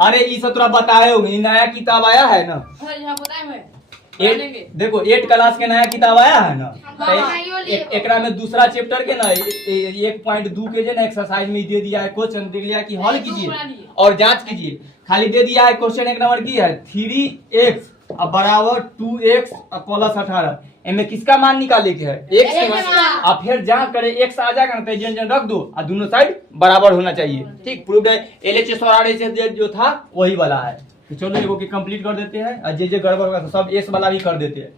अरे ये सब तोरा बताए हो, नया किताब आया है ना, देखो 8 क्लास के नया किताब आया है ना, एकरा में दूसरा चैप्टर के ना 1.2 के ना एक्सरसाइज में दे दिया है क्वेश्चन, देख लिया कि हल कीजिए और जांच कीजिए। खाली दे दिया है क्वेश्चन एक नंबर की है 3x बराबर 2x प्लस 18, इनमें किसका मान निकाले के है, x के मान। आप फिर जांच करे x आ जाएगा ना, जन रख दो और दोनों साइड बराबर होना चाहिए। ठीक, प्रूव्ड है। LHS और RHS जो था वही वाला है। तो चलो एगो के कंप्लीट कर देते हैं और जे गड़बड़ होगा तो सब एस वाला भी कर देते हैं।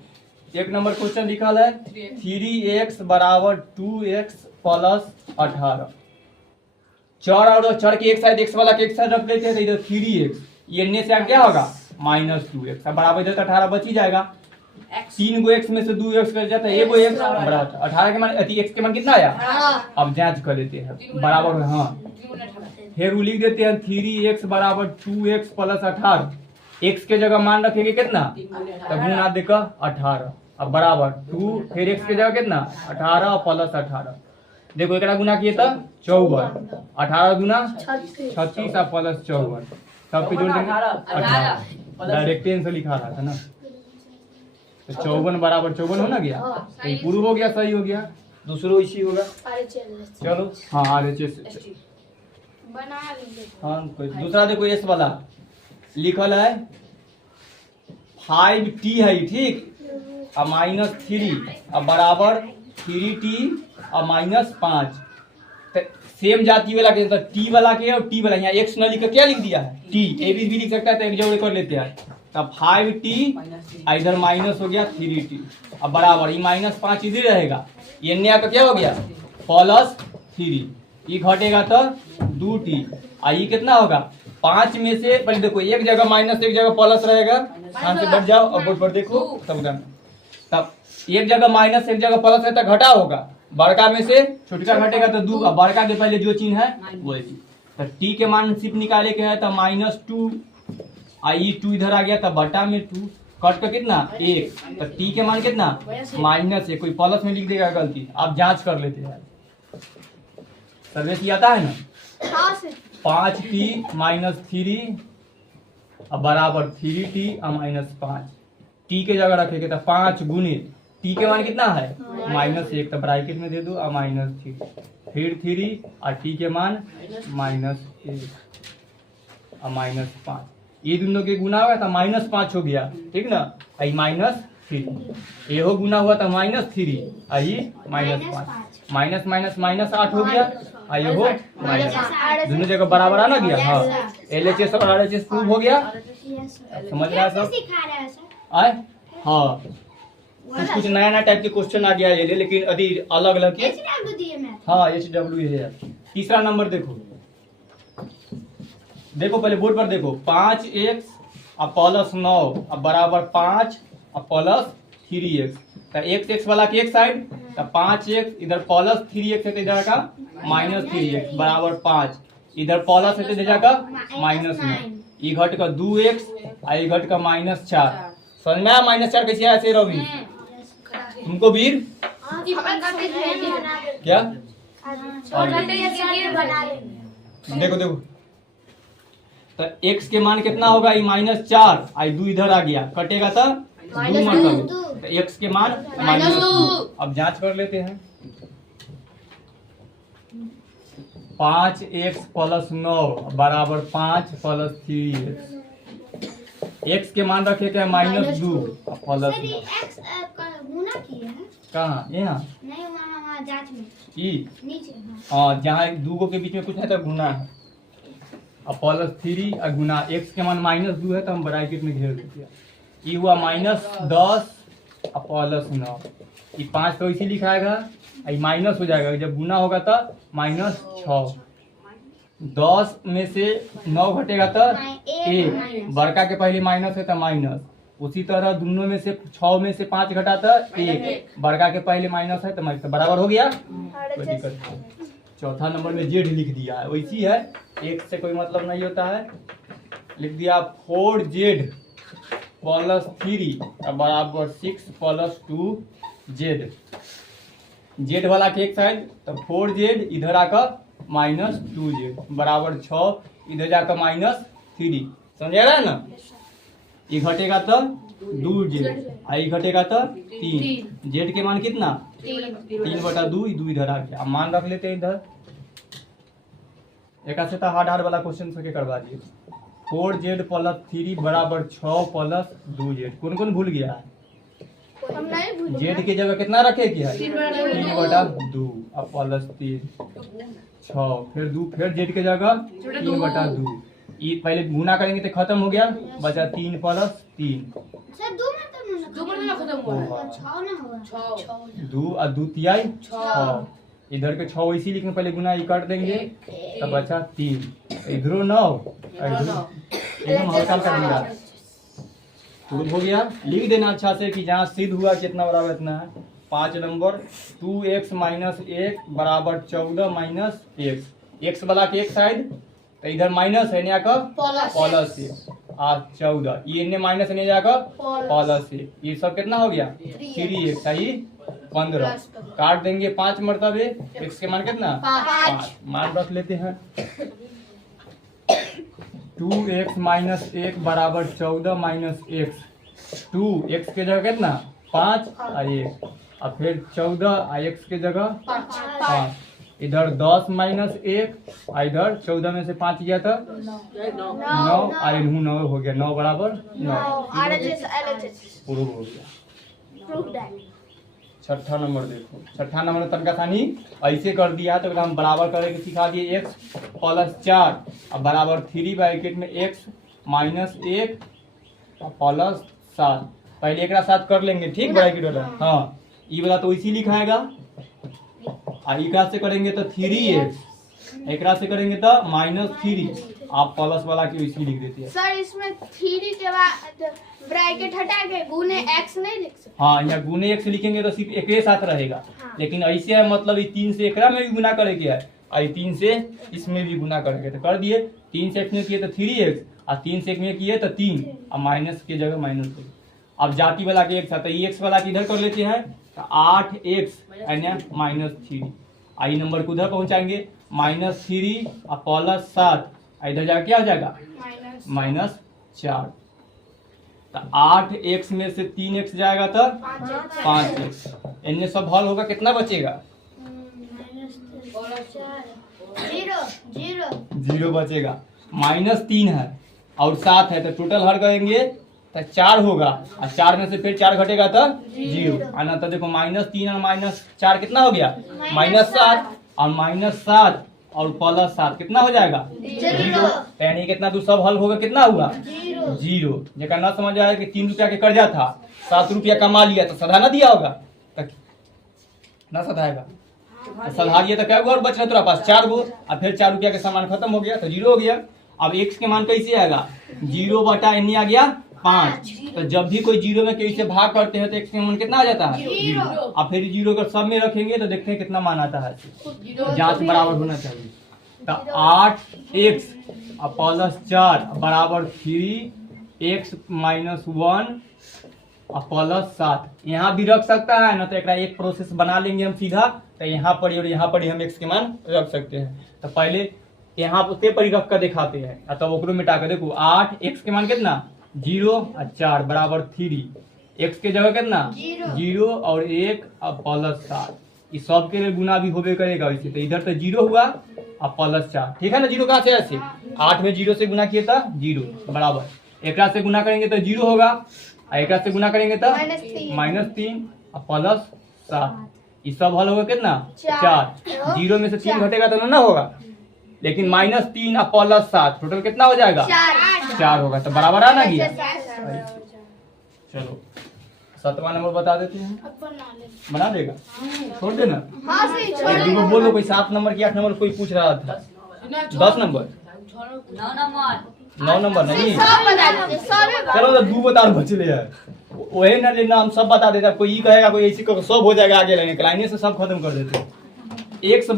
एक नंबर क्वेश्चन लिखल है 3x बराबर 2x प्लस 18। चर और चर के एक साइड x वाला के एक साइड रख देते हैं तो इधर 3x, ये इनने से क्या होगा -2x, अब बराबर इधर 18 बच ही जाएगा। 3 गो x में से 2x कर जाता है, एक गो x बराबर 18 के मान x के मान कितना आया। अब जांच कर लेते हैं बराबर, हाँ फिर वो लिख देते हैं 3x बराबर 2x प्लस 18, x के जगह मान रखेंगे कितना, तब गुना देकर 18, अब बराबर 2 फिर x के जगह कितना 18 प्लस 18, देखो एक गुना किए था 54, 18 गुना 36 प्लस 54, सबके जोड़ देंगे 18, डायरेक्ट आंसर लिखा रहा था ना, तो 54 बराबर 54 हो ना गया, तो पूरा हो गया, सही हो गया, दूसरा इसी होगा। चलो हाँ RHS हाँ कोई दूसरा देखो एस वाला लिखल है 5t है, ठीक, और -3 अब बराबर 3t और -5, सेम जाति वाला के टी वाला के और टी वाला, यहाँ एक्स न लिख क्या लिख दिया है टी, ए भी लिख सकता है तो एक जगह कर लेते हैं, तब 5t इधर माइनस हो गया 3t, अब बराबर ये -5 इधर रहेगा, ये नया का क्या हो गया +3, ये घटेगा तो 2t, ये कितना होगा 5 में से पहले देखो एक जगह माइनस एक जगह प्लस रहेगा, ध्यान से बढ़ जाओ और बोर्ड पर देखो तब एक जगह माइनस एक जगह प्लस है तो घटा होगा, बड़का में से छोटका घटेगा तो 2, अब बड़का के पहले जो चिन्ह है वही, तो t के मान सिर्फ निकाले के है तो -2, आई 2 इधर आ गया तो बटा में 2 कट का कितना 1, तो t के मान कितना -1, कोई प्लस में लिख देगा गलती, आप जांच कर लेते हैं, सर्वेश आता है ना 5t -3 अब बराबर 3t और -5, t के जगह रखेंगे तो 5 गुने t के मान कितना है -1, तो ब्रैकेट में दे दो और -3 फिर 3 और t के मान -1 और -5, ये दोनों के गुना हुआ था -5 हो गया, ठीक ना, आई -3 ये हो गुना हुआ था -3 आई -5, माइनस माइनस -8 हो गया, आइए हो माइनस, दोनों जगह बराबर आना गया, हाँ LHS और RHS प्रूव हो गया, समझ रहा है सब आए, हाँ कुछ नया नया टाइप के क्वेश्चन आ गया है, लेकिन अभी अलग अलग के, हाँ HW है। तीसरा नंबर देखो, देखो पहले बोर्ड पर देखो 5x प्लस 9 बराबर 5 प्लस 3x, तो x वाला के एक साइड, तो 5x इधर प्लस 3x है तो इधर का -3x बराबर 5, इधर प्लस है तो इधर का -9, ये घट का 2x और ये घट का -4, समझ में आया -4 कैसे ऐसे रवि तुमको वीर क्या, देखो देखो तो x के मान कितना होगा, ये -4 आई 2 इधर आ गया, कटेगा तो 2 मतलब, तो x के मान -2, अब जांच कर लेते हैं 5x प्लस 9 बराबर 5 प्लस 3x, x के मान रखे क्या -2 प्लस कहाँ यहाँ हाँ जहाँ दो के बीच में कुछ है तो गुना है, अब प्लस 3 और गुना x के मान -2 है तो हम ब्रैकेट में घेर देते हैं, ये हुआ -10 प्लस 9, ये 5 तो इसी लिखाएगा, ये माइनस हो जाएगा, जब गुना होगा तो -6, 10 में से 9 घटेगा तो 1, बड़का के पहले माइनस है तो माइनस, उसी तरह दोनों में से 6 में से 5 घटा तो 1, बड़का के पहले माइनस है तो माइनस, बराबर हो गया, कोई दिक्कत नहीं। चौथा नंबर में जेड लिख दिया है, वैसी है एक से कोई मतलब नहीं होता है, लिख दिया 4z प्लस 3 बराबर 6 प्लस 2z, जेड वाला के एक साइड तो 4z इधर आकर -2z बराबर 6, इधर जाकर 3 समझ आ रहा है ना। ये घटेगा तो 2z आई घटेगा तो 3 जेड के मान कितना 3/2 2 इधर आ गया। अब मान रख लेते हैं इधर। एक से तो हार्ड वाला क्वेश्चन करके करवा दिए। 4z + 3 = 6 + 2z कौन कौन भूल गया है? जेड की जगह कितना रखे क्या है 3/2 अब +3 6 फिर 2 फिर जेड की जगह 3/2 ये पहले गुना करेंगे तो खत्म हो गया बचा 3 + 3 2 और 2 तिहाई 6 इधर के 6 वैसे लिखने पहले गुना ये कर देंगे तो बचा 3 इधरो 9 एकदम हल्का कर दिया प्रूव हो गया। लिख देना अच्छा से कि जहाँ सिद्ध हुआ कितना बराबर इतना है। 5 नंबर 2x - 1 = 14 - x x वाला के एक साइड तो इधर माइनस है यहाँ का प्लस 1 और 14 ये इन्हें माइनस है यहाँ का प्लस 1 ये सब कितना हो गया 3x सही 15 काट देंगे 5 मरतबे x के मान कितना 5 मान रख लेते हैं। 2x - 1 = 14 - x 2x के जगह कितना 5 और 1 और फिर 14 और x के जगह 5 इधर 10 - 1 और इधर 14 में से 5 गया था 9 और 9 हो गया 9 = 9 प्रूव हो गया। छठा नंबर देखो छठा नंबर तनका सानी ऐसे कर दिया तो हम बराबर करके सिखा दिए x + 4 अब बराबर 3 ब्रैकेट में x - 1 + 7 पहले एक साथ कर लेंगे ठीक ब्रैकेट वाला हाँ ये वाला तो इसी लिखाएगा और एक से करेंगे तो 3x एक से करेंगे तो -3 आप प्लस वाला की इसी लिख देते हैं सर इसमें 3 के बाद ब्रैकेट हटा के गुने x नहीं लिख सकते। हाँ यहाँ गुने x लिखेंगे तो सिर्फ एक के साथ रहेगा हाँ। लेकिन ऐसे है मतलब 3 से एकरा में भी गुना करेंगे है और 3 से इसमें भी गुना करेंगे तो कर दिए 3 से x में किए तो 3x और 3 से 1 में किए तो 3 और माइनस की जगह माइनस हो। अब जाति वाला के एक साथ तो ये x वाला किधर कर लेते हैं तो 8x -3 आई नंबर को उधर पहुंचाएंगे -3 और +7 इधर जाकर क्या हो जाएगा -4 तो 8x में से 3x जाएगा तो 5x इनमें सब हल होगा कितना बचेगा 0 बचेगा -3 है और 7 है तो टोटल हल करेंगे तो 4 होगा और 4 में से फिर 4 घटेगा तो 0 आना तो देखो -3 और -4 कितना हो गया -7 और -7 और +7 कितना हो जाएगा 0 यानी कितना तो सब हल होगा कितना हुआ 0 जेका ना समझ आया कि 3 रुपया के कर्जा था 7 रुपया कमा लिया तो सधा ना दिया होगा ना सधाएगा तो सधा दिया तो क्या और बच रहा तेरा पास 4 गो और फिर 4 रुपया के सामान खत्म हो गया तो 0 हो गया। अब x के मान कैसे आएगा 0/n आ गया 5 तो जब भी कोई 0 में कैसे भाग करते हैं तो x के मान कितना आ जाता है 0 और फिर 0 को सब में रखेंगे तो देखते हैं कितना मान आता है जांच बराबर होना चाहिए तो 8x +4 = 3x - 1 और +7 यहाँ भी रख सकता है ना तो एक प्रोसेस बना लेंगे हम सीधा तो यहाँ पर और यहाँ पर ही हम x के मान रख सकते हैं तो पहले यहाँ पर ही रख कर दिखाते हैं तो ओकरो मिटा कर देखो 8x के मान कितना 0 और 4 = 3 x के जगह कितना 0 और 1 और +7 इस सब के लिए गुना भी होबे करेगा वैसे तो इधर तो 0 हुआ और +4 ठीक है ना 0 कहाँ से ऐसे 8 में 0 से गुना किया था 0 बराबर एक से गुना करेंगे तो 0 होगा और एक से गुना करेंगे तो -3 और +7 ये सब हल होगा कितना 4 0 में से 3 घटेगा तो ना होगा लेकिन -3 और +7 टोटल कितना हो जाएगा 4 होगा तो बराबर आना गया। चलो 7वां नंबर बता देते हैं बना देगा छोड़ देना एक बोलो कोई 7 नंबर की 8 नंबर कोई पूछ रहा था 10 नंबर 9 नंबर नहीं चलो तो 2 बता बचले है वही ना लेना हम सब बता देता कोई कहेगा कोई ऐसी सब हो जाएगा आगे लाइने से सब खत्म कर देते x =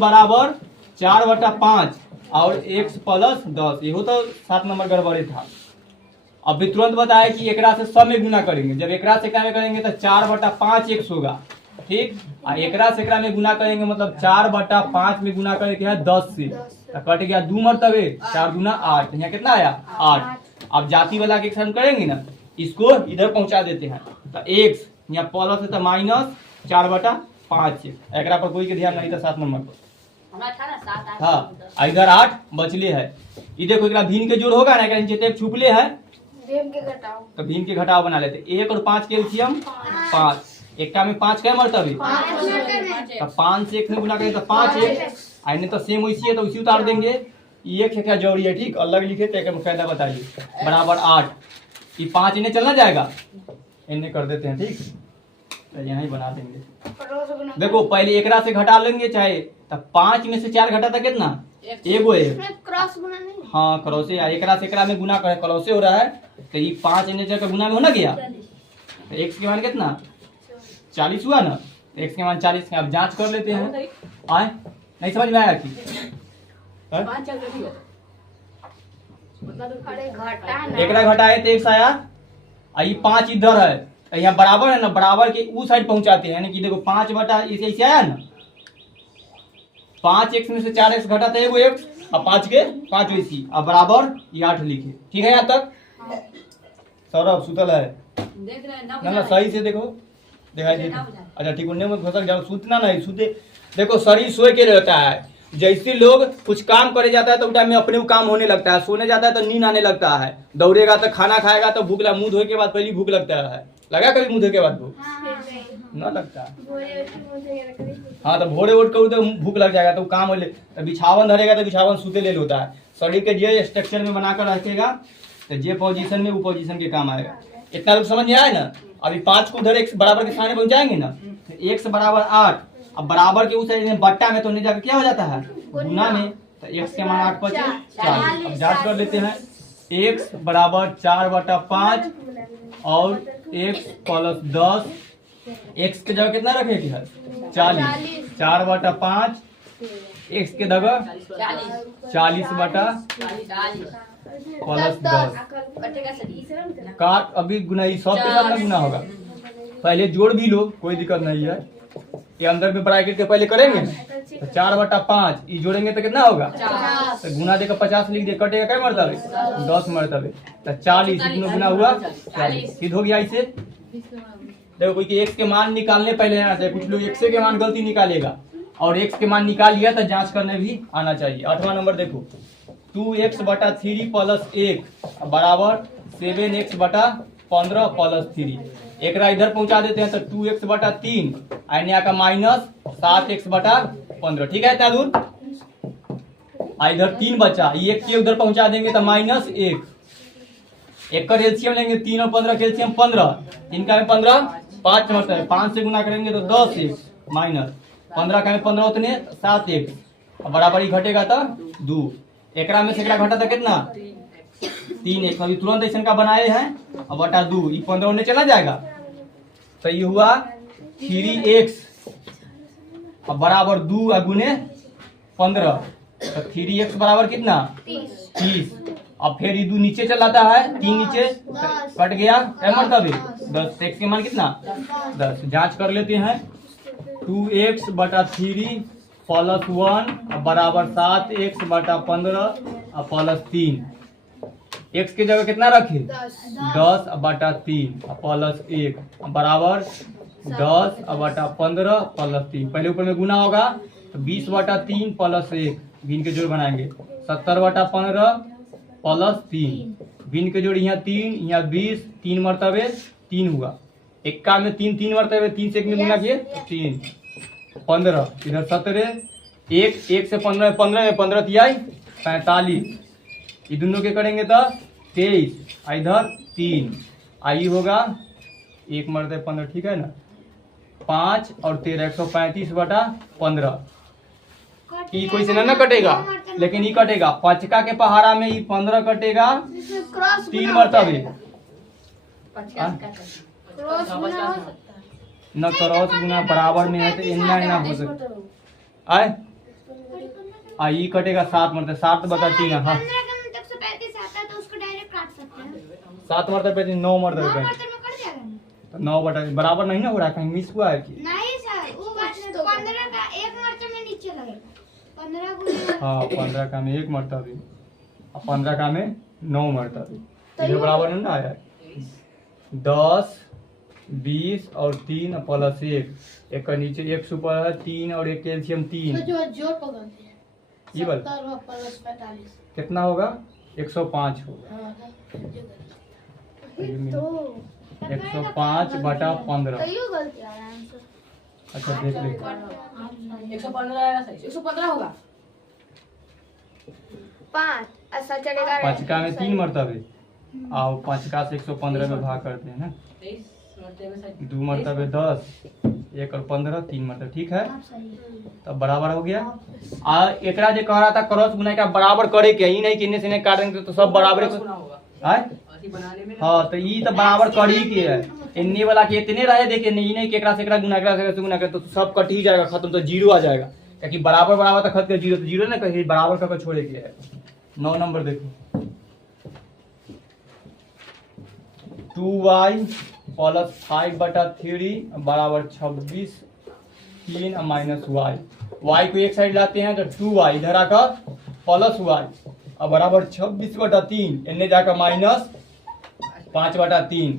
4/5 और x + 10 ये तो 7 नंबर गड़बड़े था। अब भी तुरंत बताया कि एकरा से सब में गुना करेंगे जब एकरा से क्या में करेंगे तो 4/5x होगा ठीक। और एकरा से एकरा में गुना करेंगे मतलब 4/5 में गुना करेंगे है 10 से, तो कट गया 2 मरतबे, 4 दूना 8, यहाँ कितना आया 8। अब जाति वाला के एक्शन करेंगे ना, इसको इधर पहुंचा देते हैं, तो x यहाँ प्लस है तो माइनस 4/5, एकरा पर कोई के ध्यान नहीं था 7 नंबर पर। हाँ, इधर 8 बचले है। ये देखो एकरा भिन्न के जोड़ होगा ना, एकरा नीचे टेप छुपले है तो भिन्न के घटाव बना लेते। 1 और 5 के एलसीएम 5, एकटा में 5 क्या मरतबे, तो 5 से 1 में गुना करें तो 5x, आइने तो सेम वैसी है तो उसी उतार देंगे। ये क्या जरूरी है, ठीक, अलग लिखे तो एक फायदा बताइए, बराबर 8, ये 5 इन्हें चलना जाएगा, इन्हें कर देते हैं, ठीक, तो यहाँ ही बना देंगे। देखो पहले एकरा से घटा लेंगे चाहे, तो 5 में से 4 घटा था कितना, एगो है, क्रॉस गुना नहीं, हाँ क्रॉसे, एकरा से एकरा में गुना करे क्रॉसे हो रहा है, तो ये 5 इन्हें चल गुना में होना गया, तो x के मान कितना 40 हुआ ना, x के मान 40 के। अब जांच कर लेते हैं, आए नहीं समझ में आया कि एकरा घटाए तो x आया, ये 5 इधर है, तो यहाँ बराबर है ना, बराबर के उस साइड पहुंचाते हैं, यानी कि देखो 5 इसे ऐसे आया ना, 5x में से 4x घटा था एगो x, अब 5 के 5 वैसी, अब बराबर ये 8 लिखे, ठीक है यहाँ तक। सौरभ सुतल है ना, सही से देखो दिखाई दे, अच्छा ठीक, उन्हें मत घुसक जाओ, सूतना नहीं सूते। देखो शरीर सोए के रहता है, जैसे लोग कुछ काम करे जाता है तो उस टाइम में अपने को काम होने लगता है, सोने जाता है तो नींद आने लगता है, दौड़ेगा तो खाना खाएगा तो भूख मुंह धोए के बाद पहली भूख लगता है, लगा कभी मुंह धोए के बाद भूख न लगता है, हाँ तो भोरे उठ कर तो भूख लग जाएगा तो काम हो ले, तो बिछावन धरेगा तो बिछावन सूते ले होता है। शरीर के जो स्ट्रक्चर में बनाकर रखेगा तो जे पोजीशन में वो पोजीशन के काम आएगा। इतना लोग समझ में आए ना। अभी 5 को उधर x बराबर के सामने पहुंचाएंगे ना, तो x बराबर 8, अब बराबर के उस बट्टा में तो नहीं जाकर क्या हो जाता है गुना में, तो x के मान 8 बचे 40। अब जांच कर लेते हैं, x बराबर 4/5 और x प्लस 10, x के जगह कितना रखे है 40, 4/5 x के जगह 40/+ 10 काट, अभी गुना ही 100 के साथ में गुना होगा, पहले जोड़ भी लो कोई दिक्कत नहीं है, ये अंदर में ब्रैकेट के पहले करेंगे तो 4/5 ये जोड़ेंगे तो कितना होगा, तो गुना देकर 50 लिख दे, कटेगा क्या मरतबे 10 मरतबे, तो 40 इतना गुना हुआ 40, सिद्ध हो गया। इसे देखो कोई कि x के मान निकालने पहले आना चाहिए, कुछ लोग x के मान गलती निकालेगा और x के मान निकाल लिया तो जांच करने भी आना चाहिए। 8वां नंबर देखो, 2x/3 + 1 बराबर 7x/15 + 3, एकरा इधर पहुंचा देते हैं तो 2x/3 यहाँ का माइनस 7x/15, ठीक है इतना दूर, इधर 3 बचा, ये 1 के उधर पहुंचा देंगे तो -1, एक का एलसीएम लेंगे 3 और 15 का एलसीएम 15, इनका में 15 5 मतलब है, 5 से गुना करेंगे तो 10x माइनस 15 का में 15 उतने 7x, बराबर ही घटेगा तो 2, एकरा में से एकरा घटा था कितना 3x, अभी तुरंत ऐसा का बनाए हैं और बटा 2, ये 15 उन्हें चला जाएगा, तो ये हुआ 3x अब बराबर 2 गुने 15, तो 3x बराबर कितना 30, अब फिर ये 2 नीचे चलाता है, 3 नीचे कट गया मरतबे 10, x के मान कितना 10। जांच कर लेते हैं, 2x/3 + 1 बराबर 7x/15 + 3, x के जगह कितना रखे 10/3 + 1 बराबर 10/15 + 3, पहले ऊपर में गुना होगा तो 20/3 + 1, भिन्न के जोड़ बनाएंगे 70/15 + 3, भिन्न के जोड़ यहाँ 3 यहाँ 20, 3 मरतबे 3 हुआ, इक्का में 3 मरतबे 3 से 1 में गुना किए 3 15, इधर 17, 1 से 15 में 15 तिहाई 45, ये दोनों के करेंगे तो 23, इधर 3, आई होगा 1 मरतबे 15, ठीक है ना, 5 और 13 135/15, ये कोई से ना कटेगा लेकिन ये कटेगा, 5 के पहाड़ा में ये 15 कटेगा 3 मरतबे, न क्रॉस गुना बराबर में है तो इतना हो सकता है, ये कटेगा 7 मरतबे, 7/3, हाँ 7 मरतबे 9 मरतबे, तो 9 बटा बराबर नहीं ना हो रहा है, कहीं मिस हुआ है कि नहीं हाँ 15 का में 1 मरतबे और 15 का में 9 मरतबे इधर बराबर नहीं ना आया 10 20 और 3 प्लस 1 एक का नीचे 1 सुपर है 3 और 1 कैल्शियम 3 तो जो जोड़ पकड़ते हैं ये बल 70 प्लस 45 कितना होगा 105 होगा हाँ ये मेरा 105 बटा 15 कईयो गलती आ रहा है आंसर। अच्छा देख ले 115 होगा 5 अच्छा चलेगा 5 का में 3 मरतबे और 5 का से 115 में भाग करते हैं ना 2 मरतबे 10 1 और 15 3 मरतबे ठीक है तब बराबर हो गया आ एकरा जे कह रहा था क्रॉस गुना का बराबर करे के ही नहीं कि इन्ने से नहीं काटेंगे तो सब बराबर है हाँ तो ये तो बराबर कर ही के है इन्ने वाला के इतने रहे देखिए नहीं नहीं कि एकरा से एकरा गुना एकरा से गुना करे तो सब कट ही जाएगा खत्म तो जीरो आ जाएगा क्योंकि बराबर बराबर तो खत के जीरो तो जीरो ना कहीं बराबर करके छोड़े के है 9 नंबर देखो 2y प्लस 5 बटा 3 बराबर 26 3 माइनस वाई वाई को एक साइड लाते हैं तो 2y इधर आकर प्लस वाई और बराबर 26 बटा 3 इन्हें जाकर माइनस 5 बटा 3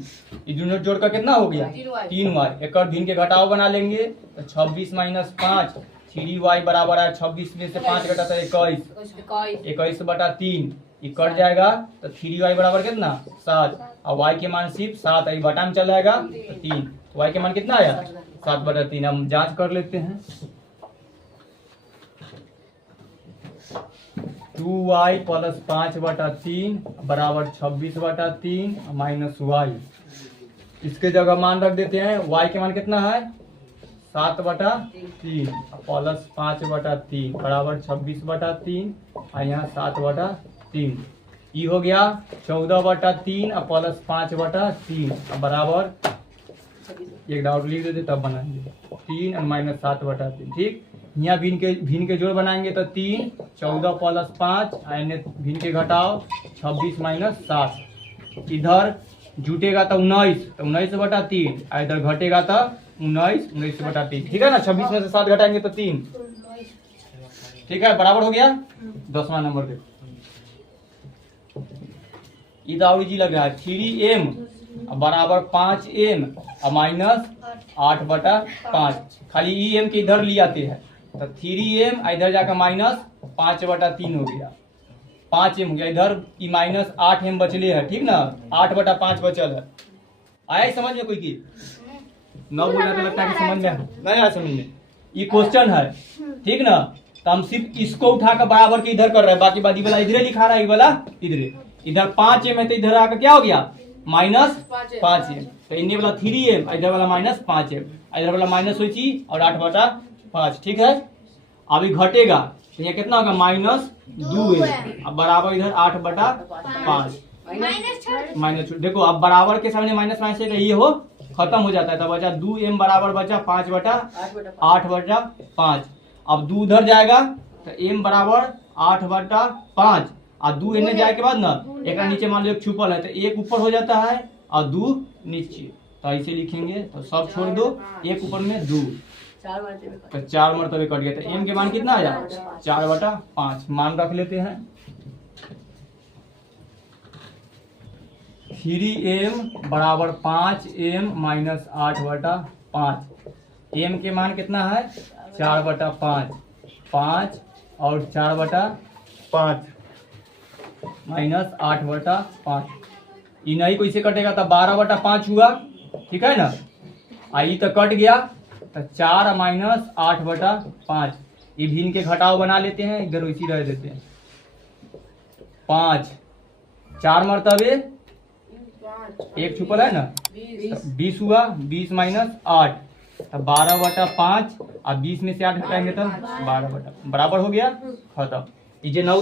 ये दोनों जोड़कर कितना हो गया 3y एक और भिन्न के घटाव बना लेंगे तो 26 माइनस 5 3y बराबर है 26 में से 5 घटा तो 21 बटा 3 ये कट जाएगा तो 3y बराबर कितना 7 और y के मान सिर्फ 7 है बटा में चल जाएगा तो 3 तो y के मान कितना आया 7 बटा 3 हम जांच कर लेते हैं 2y प्लस 5 बटा 3 बराबर 26 बटा 3 माइनस वाई इसके जगह मान रख देते हैं y के मान कितना है 7 बटा 3 प्लस 5 बटा 3 बराबर 26 बटा 3 और यहाँ 7 बटा 3 ये हो गया 14 बटा 3 और प्लस 5 बटा 3 बराबर एक डाउट लिख देते तब बनाएंगे 3 और माइनस 7 बटा 3 ठीक यहाँ भिन्न के जोड़ बनाएंगे तो 3 14 प्लस 5 भिन्न के घटाओ 26 माइनस 7 इधर जुटेगा तो 19 बटा 3 और इधर घटेगा तो 19 बटा 3 ठीक है ना 26 में से 7 घटाएंगे तो 3 ठीक है बराबर हो गया 10वां नंबर देखो इधर इजी लग रहा है 3m बराबर 5m माइनस 8 बटा 5 खाली em के इधर ले आते हैं तो 3m इधर जाकर माइनस 5 बटा 3 हो गया 5m हो गया इधर ई माइनस 8m बचले है ठीक ना 8 बटा 5 बचल है आया समझ में कोई की न बोलना तो लगता है कि समझ में नहीं आया समझ में ये क्वेश्चन है ठीक ना तो हम सिर्फ इसको उठाकर बराबर के इधर कर रहे हैं बाकी बादी वाला इधरे लिखा रहा है ये वाला इधर 5m है तो इधर आकर क्या हो गया माइनस 5m तो इन्हें वाला 3m इधर वाला माइनस 5m इधर वाला माइनस हुई थी और 8 बटा 5 ठीक है अभी घटेगा तो यहाँ कितना होगा माइनस 2m अब बराबर इधर 8 बटा 5 माइनस देखो अब बराबर के सामने माइनस माइनस ये हो खत्म हो जाता है तो बचा 2m बराबर बचा 5 बटा 8 बटा 5 अब 2 उधर जाएगा तो m बराबर 8 बटा 5 और 2 इन्हें जाए के बाद ना एक नीचे मान लो छुपल है तो 1 ऊपर हो जाता है और 2 नीचे तो ऐसे लिखेंगे तो सब छोड़ दो 1 ऊपर में 2 तो 4 मरतबे कट गया तो m के मान कितना आया 4 बटा 5 मान रख लेते हैं 3m बराबर 5m माइनस 8 बटा 5 m के मान कितना है 4 बटा 5 और 4 बटा 5 माइनस 8 बटा 5 ये नहीं को इसे कटेगा तो 12 बटा 5 हुआ ठीक है ना आई तो कट गया तो 4 माइनस 8 बटा 5 ये भिन्न के घटाव बना लेते हैं इधर इसी रह देते हैं 5 4 मरतबे एक छुपल है ना 20 हुआ 20 माइनस 8 तो 12 बटा 5 और 20 में से 8 हटाएंगे तो 12 बटा बराबर हो गया खत्म ये 9